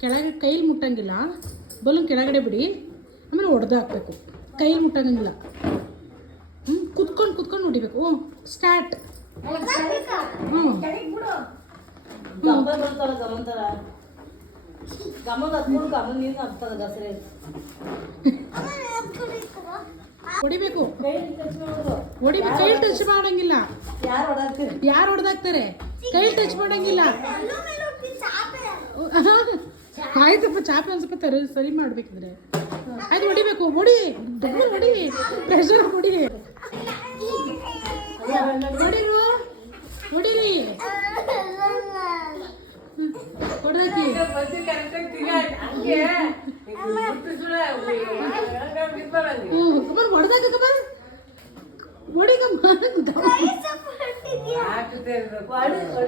ಕೆಳಗೆ ಕೈಲಿ ಮುಟ್ಟಂಗಿಲ್ಲ, ಬಲೂನ್ ಕೆಳಗಡೆ ಬಿಡಿ, ಆಮೇಲೆ ಹೊಡೆದು ಹಾಕಬೇಕು. ಕೈಲಿ ಮುಟ್ಟಂಗಿಲ್ಲ. ಕುತ್ಕೊಂಡು ಹೊಡಿಬೇಕು. ಸ್ಟಾರ್ಟ್. ಹೊಡಿಬೇಕು. ಕೈ ಟಚ್ ಮಾಡಂಗಿಲ್ಲ. ಯಾರು ಹೊಡೆದಾಕ್ತಾರೆ? ಕೈ ಟಚ್ ಮಾಡಂಗಿಲ್ಲ. ಆಯ್ತಪ್ಪ, ಚಾಪೆ ಒಂದು ಸ್ವಲ್ಪ ಸರಿ ಮಾಡ್ಬೇಕಿದ್ರೆ ಆಯ್ತು. ಹೊಡಿಬೇಕು. ಹೊಡಿ ಪ್ರೆಷರ್ ಹೊಡಿ. ಹೊಡಿರಿ ಹೊಡಾಕಿ. ಹೊಡೆದಾಗ ಕಬರ್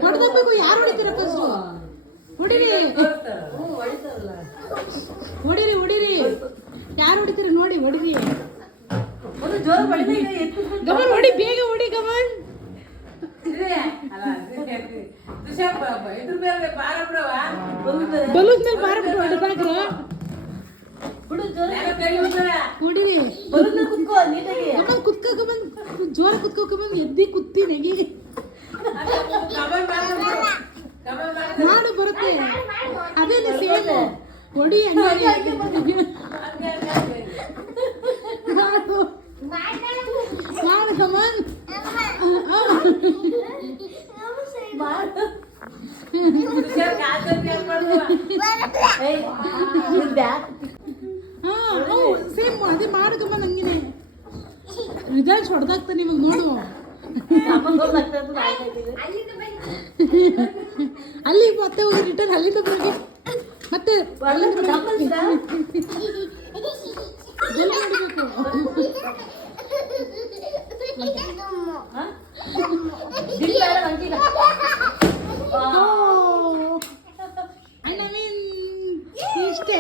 ಹೊಡೆದಬೇಕು. ಯಾರು ಹೊಡಿತೀರ ಫಸ್ಟ್? ಹೊಡಿರಿ ಯಾರು ಹೊಡಿತೀರ ನೋಡಿ. ಹೊಡಿರಿ ಗಮನ್, ಹೊಡಿ ಬೇಗ ಹೊಡಿ ಗಮನ್. ಬಲೂನ್ ಮೇಲೆ ಬಾರ ಬಿಟ್ಟು ಹೊಡೆದಾಕ್ರ. ಹೊಡಿರಿ ಗಮನ್. ಕುತ್ಕೋ ಗಮನ್, ಜೋರ ಕುತ್ಕೋ ಗಮನ್. ಎದ್ದಿ ಕುತ್ತಿ ನೆಗಿ ಮಾಡು, ಬರುತ್ತೆ. ಅದೇನೆ ಸೇಮ್. ಹೊಡಿ ಹಂಗೆ ಮಾಡು ಗಮನ್. ಸೇಮ್ ಅದೇ ಮಾಡು ಗಮನ್. ಹಂಗಿನೇ ರಿಸಲ್ಟ್ಸ್ ಹೊಡೆದಾಗ್ತ ನಿಮಗೆ ನೋಡು. ಅಲ್ಲಿಗೆ ಮತ್ತೆ ಹೋಗಿ ರಿಟರ್ನ್ ಅಲ್ಲಿಂದ ಬರೋಕೆ ಮತ್ತೆ ಇಷ್ಟೇ.